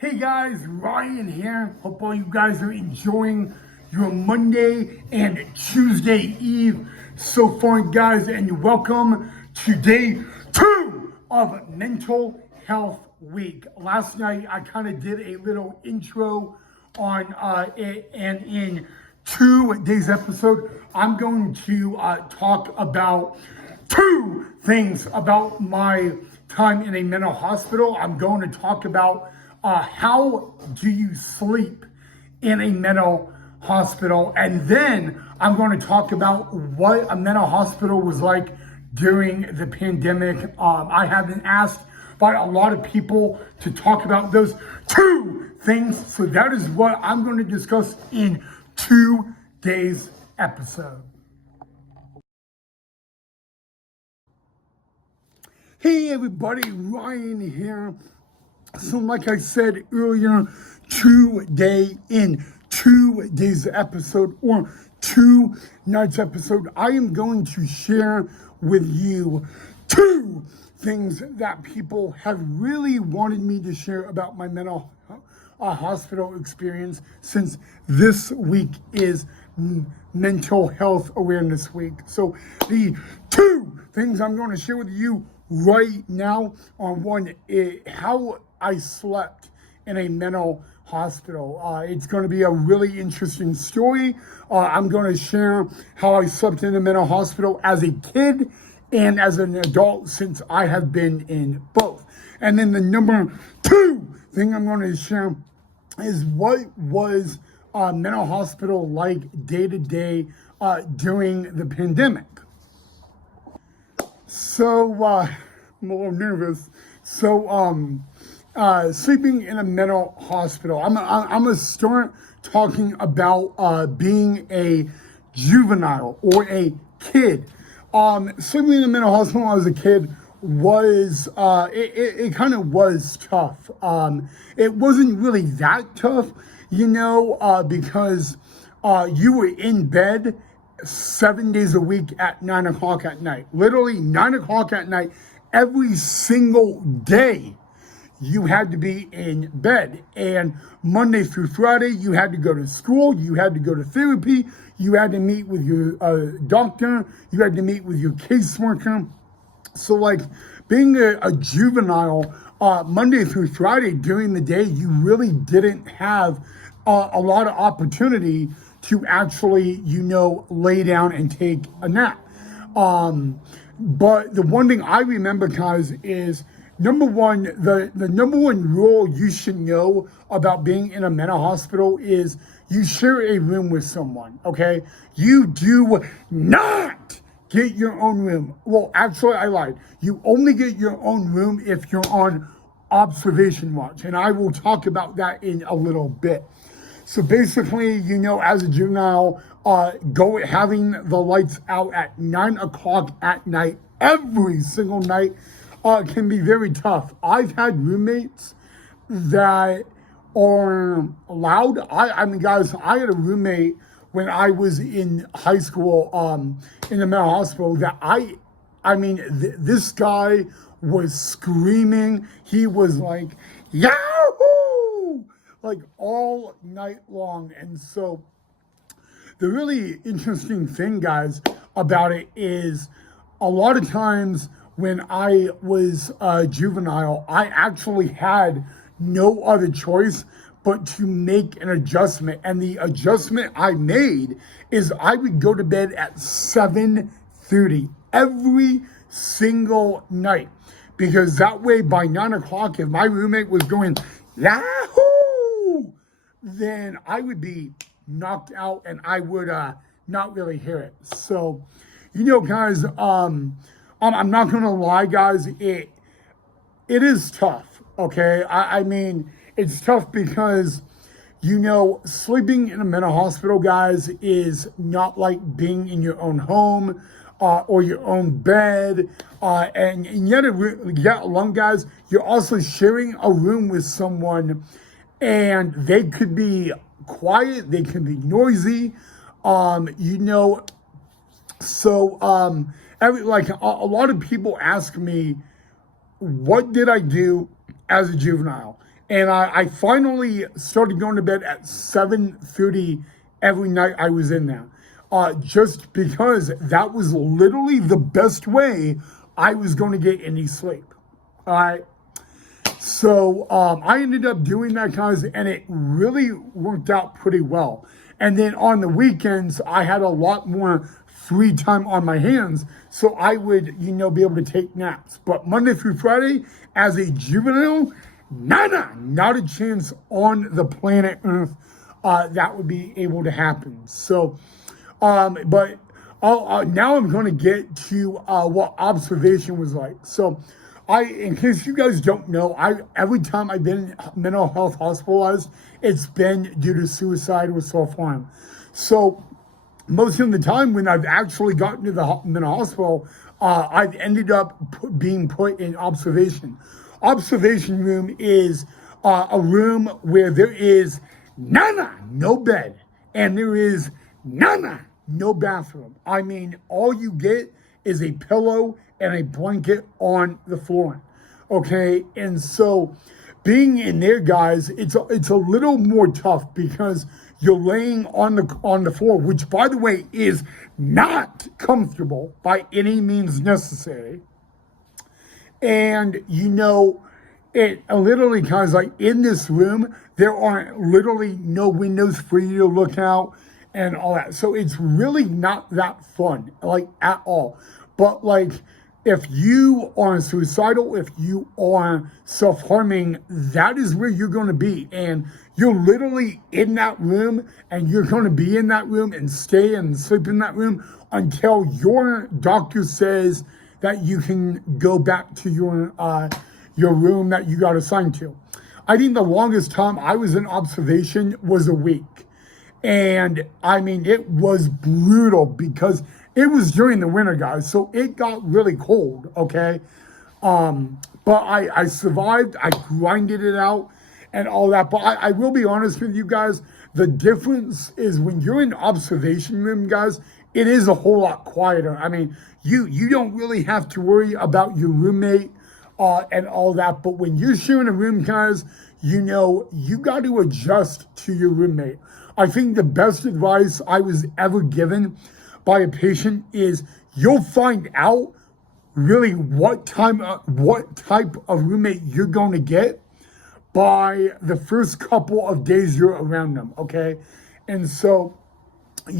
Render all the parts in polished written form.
Hey guys, Ryan here. Hope all you guys are enjoying your Monday and Tuesday Eve so far, guys, and welcome to day 2 of Mental Health Week. Last night I kind of did a little intro on it, and in today's episode I'm going to talk about 2 things about my time in a mental hospital. I'm going to talk about how do you sleep in a mental hospital, and then I'm going to talk about what a mental hospital was like during the pandemic. I have been asked by a lot of people to talk about those 2 things, so that is what I'm going to discuss in today's episode. Hey everybody, Ryan here. So like I said earlier, today in today's episode, or tonight's episode, I am going to share with you 2 things that people have really wanted me to share about my mental hospital experience, since this week is Mental Health Awareness Week. So the 2 things I'm going to share with you right now are: one, how I slept in a mental hospital. It's going to be a really interesting story. I'm going to share how I slept in a mental hospital as a kid and as an adult, since I have been in both. And then the number 2 thing I'm going to share is what was mental hospital like day to day during the pandemic. So I'm a little nervous. So sleeping in a mental hospital. I'm gonna start talking about being a juvenile or a kid. Sleeping in a mental hospital when I was a kid was it kind of was tough. It wasn't really that tough, because you were in bed 7 days a week at 9 o'clock at night. Literally 9 o'clock at night, every single day you had to be in bed. And Monday through Friday, you had to go to school, you had to go to therapy, you had to meet with your doctor, you had to meet with your caseworker. So like being a juvenile, Monday through Friday during the day, you really didn't have a lot of opportunity to actually, lay down and take a nap. But the one thing I remember, guys, is number one, the number one rule you should know about being in a mental hospital is you share a room with someone, okay? You do not get your own room. Well, actually, I lied. You only get your own room if you're on observation watch, and I will talk about that in a little bit. So basically, as a juvenile, having the lights out at 9 o'clock at night, every single night, can be very tough. I've had roommates that are loud. I mean, guys, I had a roommate when I was in high school, in the mental hospital, that this guy was screaming. He was like, Yahoo! Like all night long. And so the really interesting thing, guys, about it is a lot of times when I was a juvenile, I actually had no other choice but to make an adjustment. And the adjustment I made is I would go to bed at 7:30 every single night. Because that way by 9 o'clock, if my roommate was going, Yahoo! Then I would be knocked out and I would not really hear it. So, guys, I'm not gonna lie, guys, it is tough, okay? I mean, it's tough because, sleeping in a mental hospital, guys, is not like being in your own home or your own bed. And yet alone, guys, you're also sharing a room with someone, and they could be quiet, they can be noisy, So a lot of people ask me, what did I do as a juvenile? And I finally started going to bed at 7:30 every night I was in there. Just because that was literally the best way I was going to get any sleep. All right. So I ended up doing that, guys, and it really worked out pretty well. And then on the weekends, I had a lot more free time on my hands, so I would, be able to take naps. But Monday through Friday, as a juvenile, not a chance on the planet Earth that would be able to happen. So, but now I'm going to get to what observation was like. So, in case you guys don't know, every time I've been mental health hospitalized, it's been due to suicide or self-harm. So most of the time when I've actually gotten to the mental hospital, I've ended up being put in observation. Observation room is a room where there is no bed, and there is no bathroom. I mean, all you get is a pillow and a blanket on the floor. Okay, and so being in there, guys, it's a little more tough because you're laying on the floor, which, by the way, is not comfortable by any means necessary. And it literally, guys, like in this room, there are literally no windows for you to look out and all that. So it's really not that fun, like at all. But like, if you are suicidal, if you are self-harming, that is where you're going to be. And you're literally in that room, and you're going to be in that room and stay and sleep in that room until your doctor says that you can go back to your room that you got assigned to. I think the longest time I was in observation was a week. And I mean, it was brutal because it was during the winter, guys, so it got really cold, okay? But I survived, I grinded it out and all that. But I will be honest with you guys, the difference is when you're in observation room, guys, it is a whole lot quieter. I mean, you don't really have to worry about your roommate and all that. But when you're sharing a room, guys, you got to adjust to your roommate. I think the best advice I was ever given by a patient is you'll find out really what type of roommate you're going to get by the first couple of days you're around them, okay? And so, a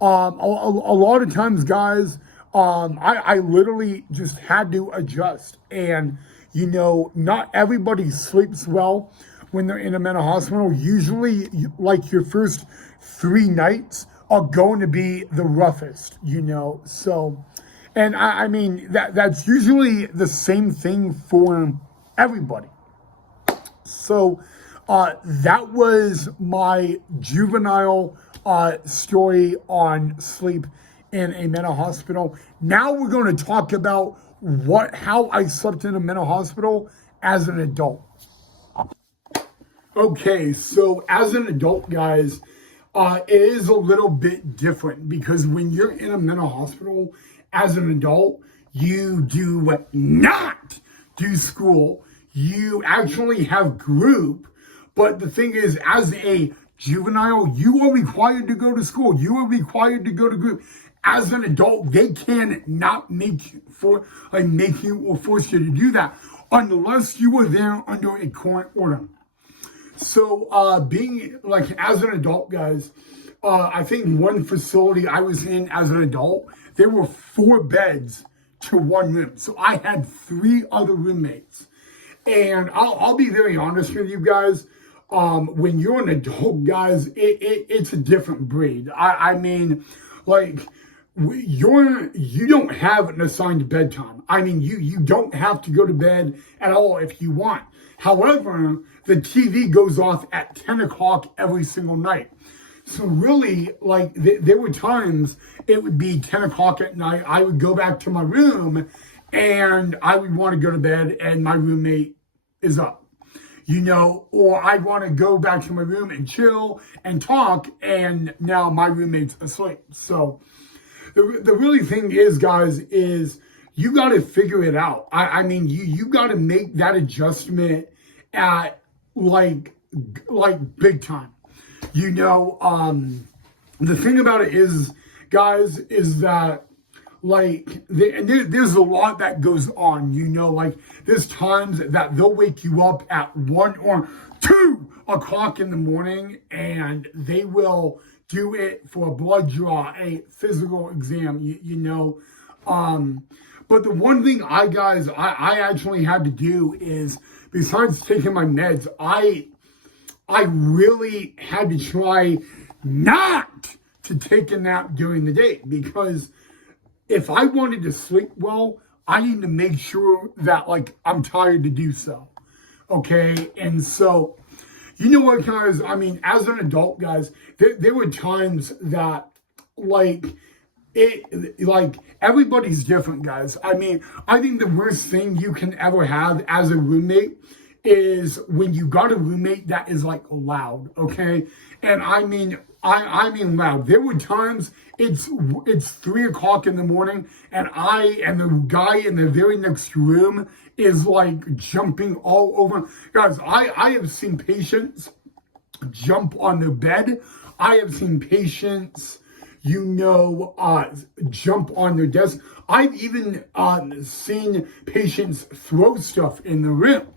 lot of times, guys, I literally just had to adjust. And, not everybody sleeps well when they're in a mental hospital. Usually, like your first 3 nights are going to be the roughest, So, and I mean, that's usually the same thing for everybody. So, that was my juvenile story on sleep in a mental hospital. Now we're going to talk about how I slept in a mental hospital as an adult. Okay, so as an adult, guys, it is a little bit different because when you're in a mental hospital as an adult, you do not do school. You actually have group, but the thing is, as a juvenile, you are required to go to school. You are required to go to group. As an adult, they can not make you or force you to do that unless you were there under a court order. So being like as an adult, guys, I think one facility I was in as an adult, there were 4 beds to 1 room. So I had 3 other roommates. And I'll be very honest with you guys. When you're an adult, guys, it's a different breed. I mean, like, you don't have an assigned bedtime. I mean, you don't have to go to bed at all if you want. However, the TV goes off at 10 o'clock every single night. So really, like, there were times it would be 10 o'clock at night. I would go back to my room and I would want to go to bed and my roommate is up, or I want to go back to my room and chill and talk and now my roommate's asleep. So the really thing is, guys, is you got to figure it out. I mean, you got to make that adjustment at like big time. You know, the thing about it is, guys, is that there's a lot that goes on, you know, like there's times that they'll wake you up at 1 or 2 o'clock in the morning and they will do it for a blood draw, a physical exam, you know. But the one thing I actually had to do is, besides taking my meds, I really had to try not to take a nap during the day, because if I wanted to sleep well, I need to make sure that like I'm tired to do so. Okay. And so, you know what, guys? I mean, as an adult, guys, there were times that like everybody's different, guys. I mean, I think the worst thing you can ever have as a roommate is when you got a roommate that is like loud, okay? And I mean loud. There were times it's 3 o'clock in the morning and the guy in the very next room is like jumping all over. Guys, I have seen patients jump on their bed. I have seen patients, you know, jump on their desk. I've even seen patients throw stuff in the room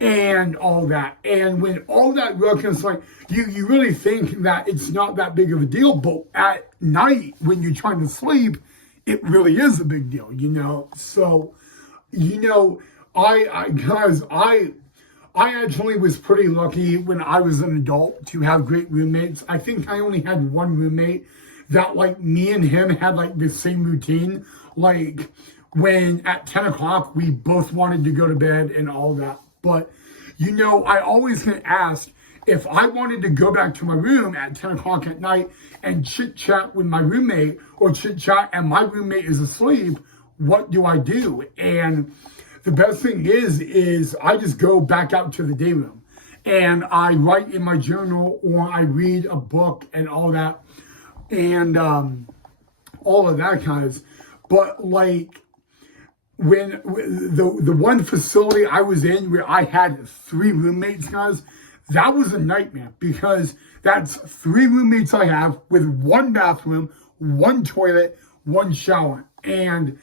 and all that. And when all that work is like, you really think that it's not that big of a deal, but at night when you're trying to sleep, it really is a big deal, you know. So, you know, I actually was pretty lucky when I was an adult to have great roommates. I think I only had one roommate that like me and him had like the same routine. Like when at 10 o'clock, we both wanted to go to bed and all that. But, you know, I always get asked if I wanted to go back to my room at 10 o'clock at night and chit chat with my roommate, or chit chat and my roommate is asleep, what do I do? And the best thing is I just go back out to the day room and I write in my journal, or I read a book and all that, and all of that guys. But like when the one facility I was in where I had 3 roommates, guys, that was a nightmare, because that's 3 roommates I have with 1 bathroom, 1 toilet, 1 shower. And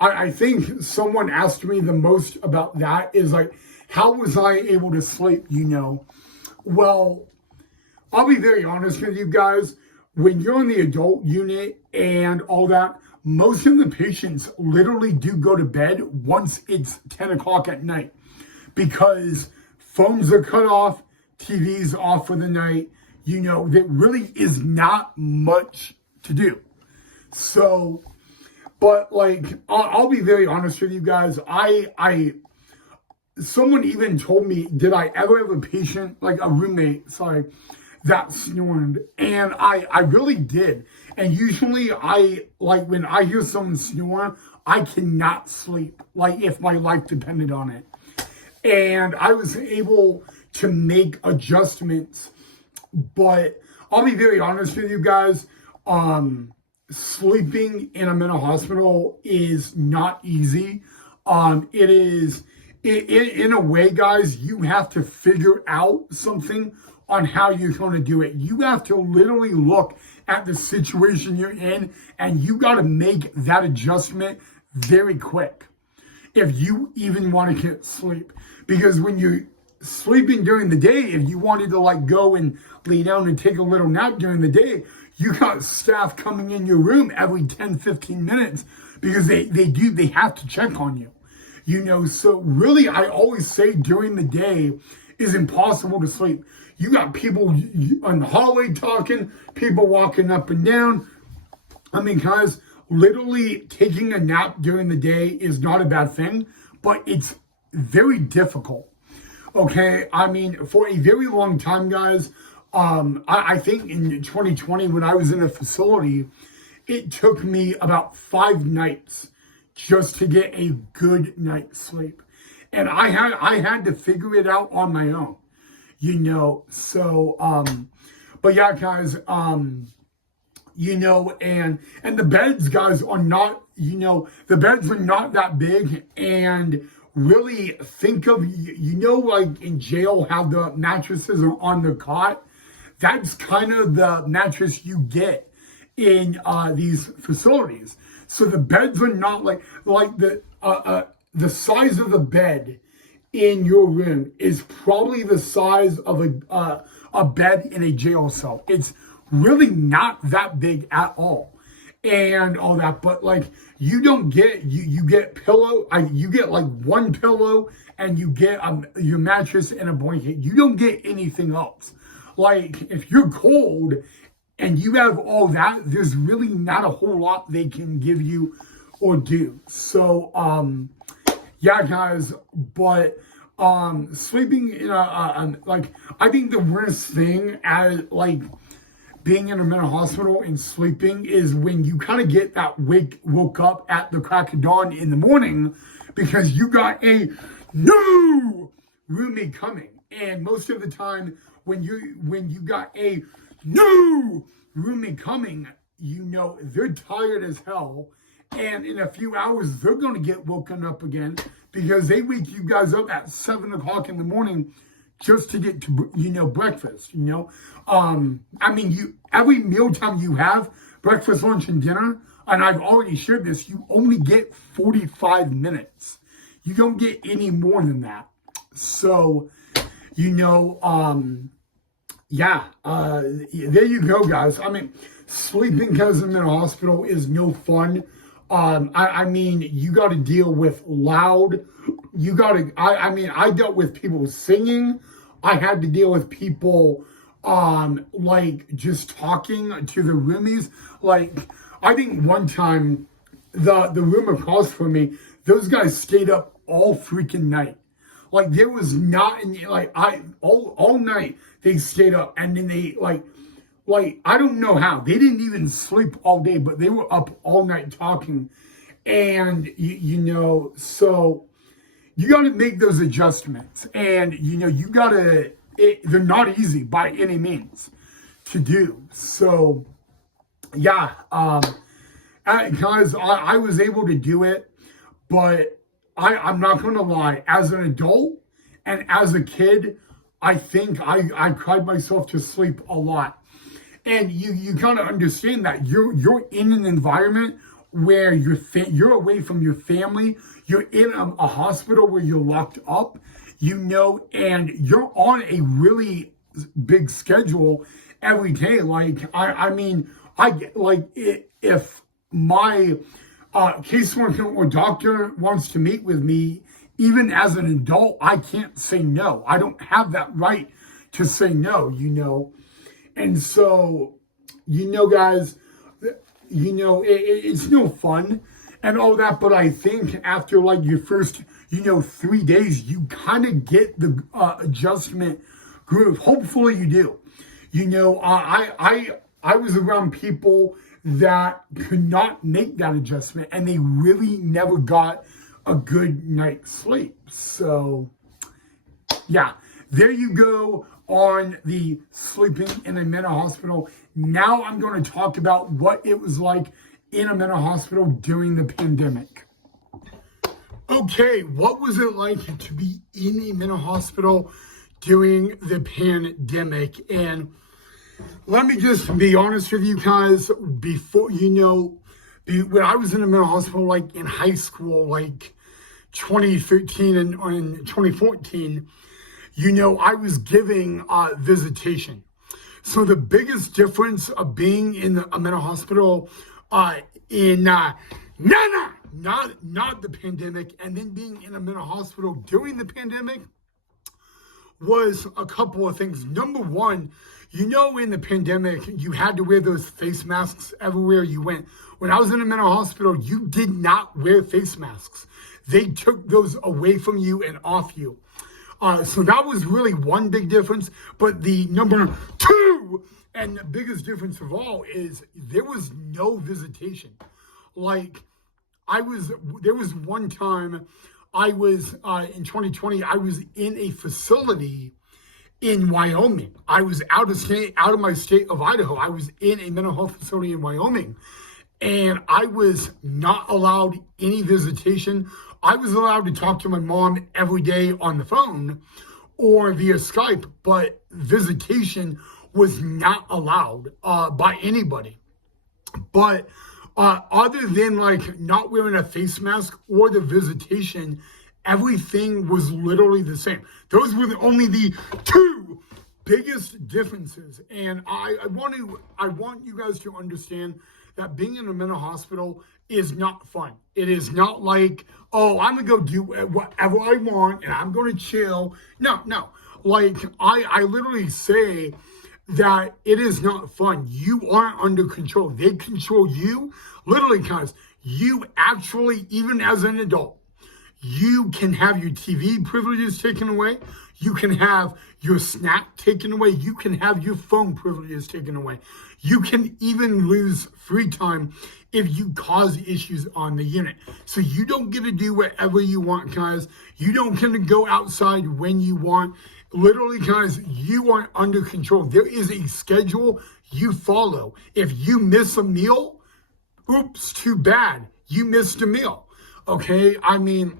I think someone asked me the most about that is like, how was I able to sleep, you know? Well, I'll be very honest with you guys. When you're in the adult unit and all that, most of the patients literally do go to bed once it's 10 o'clock at night, because phones are cut off, TV's off for the night. You know, there really is not much to do. So, but like, I'll be very honest with you guys. Someone even told me, did I ever have a patient, like a roommate, sorry, that snored? And I really did. And usually when I hear someone snore, I cannot sleep, like if my life depended on it. And I was able to make adjustments, but I'll be very honest with you guys. Sleeping in a mental hospital is not easy. It is, in a way, guys, you have to figure out something on how you're going to do it. You have to literally look at the situation you're in, and you got to make that adjustment very quick if you even want to get sleep. Because when you're sleeping during the day, if you wanted to like go and lay down and take a little nap during the day, you got staff coming in your room every 10, 15 minutes because they have to check on you. You know, so really I always say during the day is impossible to sleep. You got people on the hallway talking, people walking up and down. I mean, guys, literally taking a nap during the day is not a bad thing, but it's very difficult. Okay, I mean, for a very long time, guys, I think in 2020 when I was in a facility, it took me about 5 nights just to get a good night's sleep. And I had to figure it out on my own, you know. So, but yeah, guys, you know, and the beds, guys, are not, you know, the beds are not that big. And really think of, like in jail, how the mattresses are on the cot. That's kind of the mattress you get in these facilities. So the beds are not like the size of the bed in your room is probably the size of a bed in a jail cell. It's really not that big at all, and all that. But like you don't get you get pillow. You get like one pillow, and you get your mattress and a blanket. You don't get anything else. Like if you're cold and you have all that, there's really not a whole lot they can give you or do. So yeah, guys, but sleeping in like I think the worst thing as like being in a mental hospital and sleeping is when you kind of get that woke up at the crack of dawn in the morning because you got a new roommate coming. And most of the time when you got a new roommate coming, they're tired as hell. And in a few hours, they're going to get woken up again because they wake you guys up at 7 o'clock in the morning just to get to, breakfast, I mean, every mealtime you have, breakfast, lunch, and dinner, and I've already shared this, you only get 45 minutes. You don't get any more than that. So, yeah, there you go, guys. I mean, sleeping because I'm in a hospital is no fun. I mean, you got to deal with loud. I dealt with people singing. I had to deal with people, like just talking to the roomies. Like, I think one time, the room across from me, those guys stayed up all freaking night. Like, there was not any, all night they stayed up, and then they, like, I don't know how. They didn't even sleep all day, but they were up all night talking. And, so you got to make those adjustments. And, you got to, they're not easy by any means to do. So, yeah, guys, I was able to do it, but I'm not going to lie. As an adult and as a kid, I think I cried myself to sleep a lot. And you kind of understand that you're in an environment where you're away from your family. You're in a hospital where you're locked up, and you're on a really big schedule every day. Like, I mean, I get like if my caseworker or doctor wants to meet with me, even as an adult, I can't say no. I don't have that right to say no, And so, guys, it's no fun and all that, but I think after like your first, 3 days, you kind of get the adjustment groove. Hopefully you do. I was around people that could not make that adjustment and they really never got a good night's sleep. So, yeah, there you go on the sleeping in a mental hospital. Now I'm going to talk about what it was like in a mental hospital during the pandemic. Okay, what was it like to be in a mental hospital during the pandemic? And let me just be honest with you guys, before, when I was in a mental hospital, like in high school, like 2013 and 2014, I was giving visitation. So the biggest difference of being in a mental hospital not the pandemic, and then being in a mental hospital during the pandemic was a couple of things. Number one, in the pandemic, you had to wear those face masks everywhere you went. When I was in a mental hospital, you did not wear face masks. They took those away from you and off you. So that was really one big difference. But the number two and the biggest difference of all is there was no visitation. Like there was one time I was, in 2020, I was in a facility in Wyoming. I was out of my state of Idaho. I was in a mental health facility in Wyoming. And I was not allowed any visitation. I was allowed to talk to my mom every day on the phone or via Skype, but visitation was not allowed by anybody. But other than like not wearing a face mask or the visitation, everything was literally the same. Those were only the two biggest differences. And I want you guys to understand that being in a mental hospital is not fun. It is not like, oh, I'm gonna go do whatever I want and I'm gonna chill. No. Like I literally say that it is not fun. You aren't under control. They control you, literally, guys. You actually, even as an adult, you can have your TV privileges taken away. You can have your snack taken away. You can have your phone privileges taken away. You can even lose free time if you cause issues on the unit. So you don't get to do whatever you want, guys. You don't get to go outside when you want. Literally, guys, you are under control. There is a schedule you follow. If you miss a meal, oops, too bad. You missed a meal. Okay? I mean,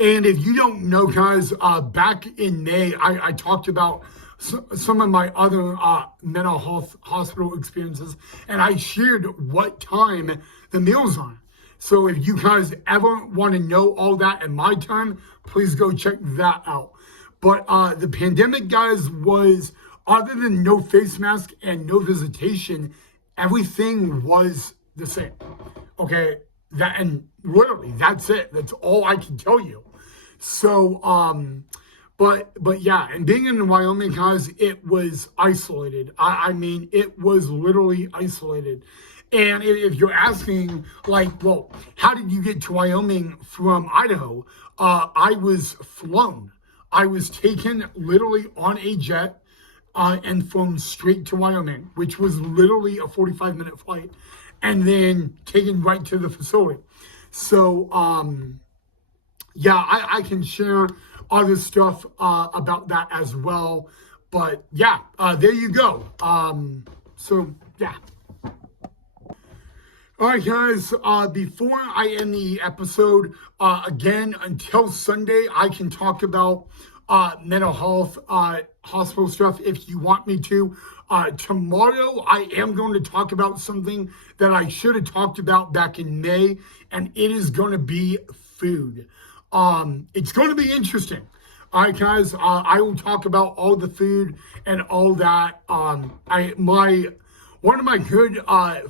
and if you don't know, guys, back in May, I talked about some of my other mental health hospital experiences, and I shared what time the meals are. So if you guys ever want to know all that in my time, please go check that out. But the pandemic, guys, was, other than no face mask and no visitation, everything was the same. Okay, that, and literally that's it. That's all I can tell you. So, but yeah, and being in Wyoming, guys, it was isolated. I mean, it was literally isolated. And if you're asking, like, well, how did you get to Wyoming from Idaho? I was flown. I was taken literally on a jet and flown straight to Wyoming, which was literally a 45-minute flight, and then taken right to the facility. So, yeah, I can share other stuff about that as well. But yeah, there you go. So, yeah. All right, guys, before I end the episode, again, until Sunday, I can talk about mental health, hospital stuff if you want me to. Tomorrow, I am going to talk about something that I should have talked about back in May, and it is going to be food. It's going to be interesting. All right, guys, I will talk about all the food and all that. One of my good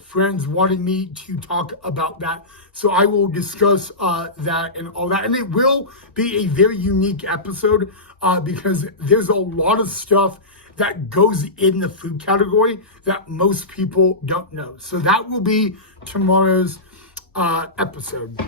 friends wanted me to talk about that, so I will discuss that and all that. And it will be a very unique episode because there's a lot of stuff that goes in the food category that most people don't know. So that will be tomorrow's episode.